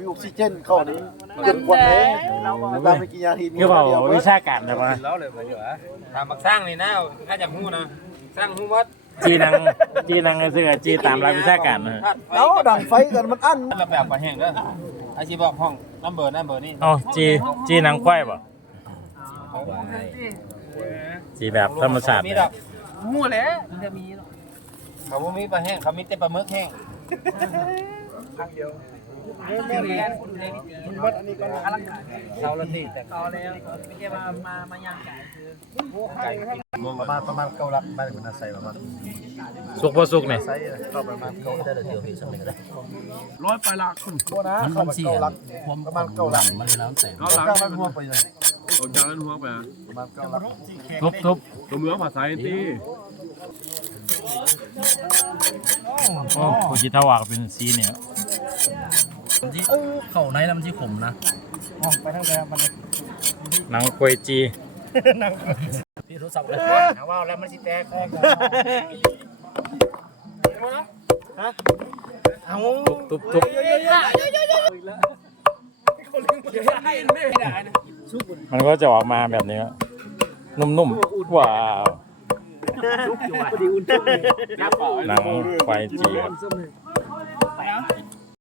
มีออกซิเจนเข้านี่เกินกว่านี้ตามไปกินยาทีนี้คือเปล่าวิชาการแต่ว่าแล้วเลยมาอยู่อะทำมักสร้างนี่นะถ้าจากหู้นะสร้างหู้มัดจีนังจีนังก็คือจีตามหลักวิชาการนะแล้วดังไฟกันมันอั้นระแบบมาแห้งเด้ออาชีพบอกห้องน้ำเบอร์น้ำเบอร์นี่อ๋อจีจีนังควายป่ะจีแบบธรรมชาติมีเลยดอกหู้แหล้วมันจะมีเขาบ่มีปลาแห้งเขามีแต่ปลาหมึกแห้ง ครั้งเดียวมันอันนี้ก็อลังการาละนี่แต่เขาแล้วไม่ใช่มามามาย่างไก่คือไก่ประมาณประมาณเก้าลักได้เหมือนใส่ประมาณสุกพอสุกเนี่ยใส่เข้าประมาณเก้าได้เดียวพี่สมัยก็ได้ร้อยปลายลักคนโบนะเข้ามาเก้าลักประมาณเก้าลักมันแล้วแต่เก้าลักมันหัวไปเลยออกจากนั้นหัวไปประมาณเก้าลักทุบทุบตัวเมืองภาษาตี โอ้โคจิทาวากเป็นสีเนี่ยที่เข่าในน้ำที่ขมนะไปทางแบบมันหนังควยจีพี่โทรศัพท์เลยว่าแล้วมันสิแตกทุบทุบมันก็จะออกมาแบบนี้ นุ่มๆว้าว พอดีอุ่นจุกเลยน้ำไฟจี เ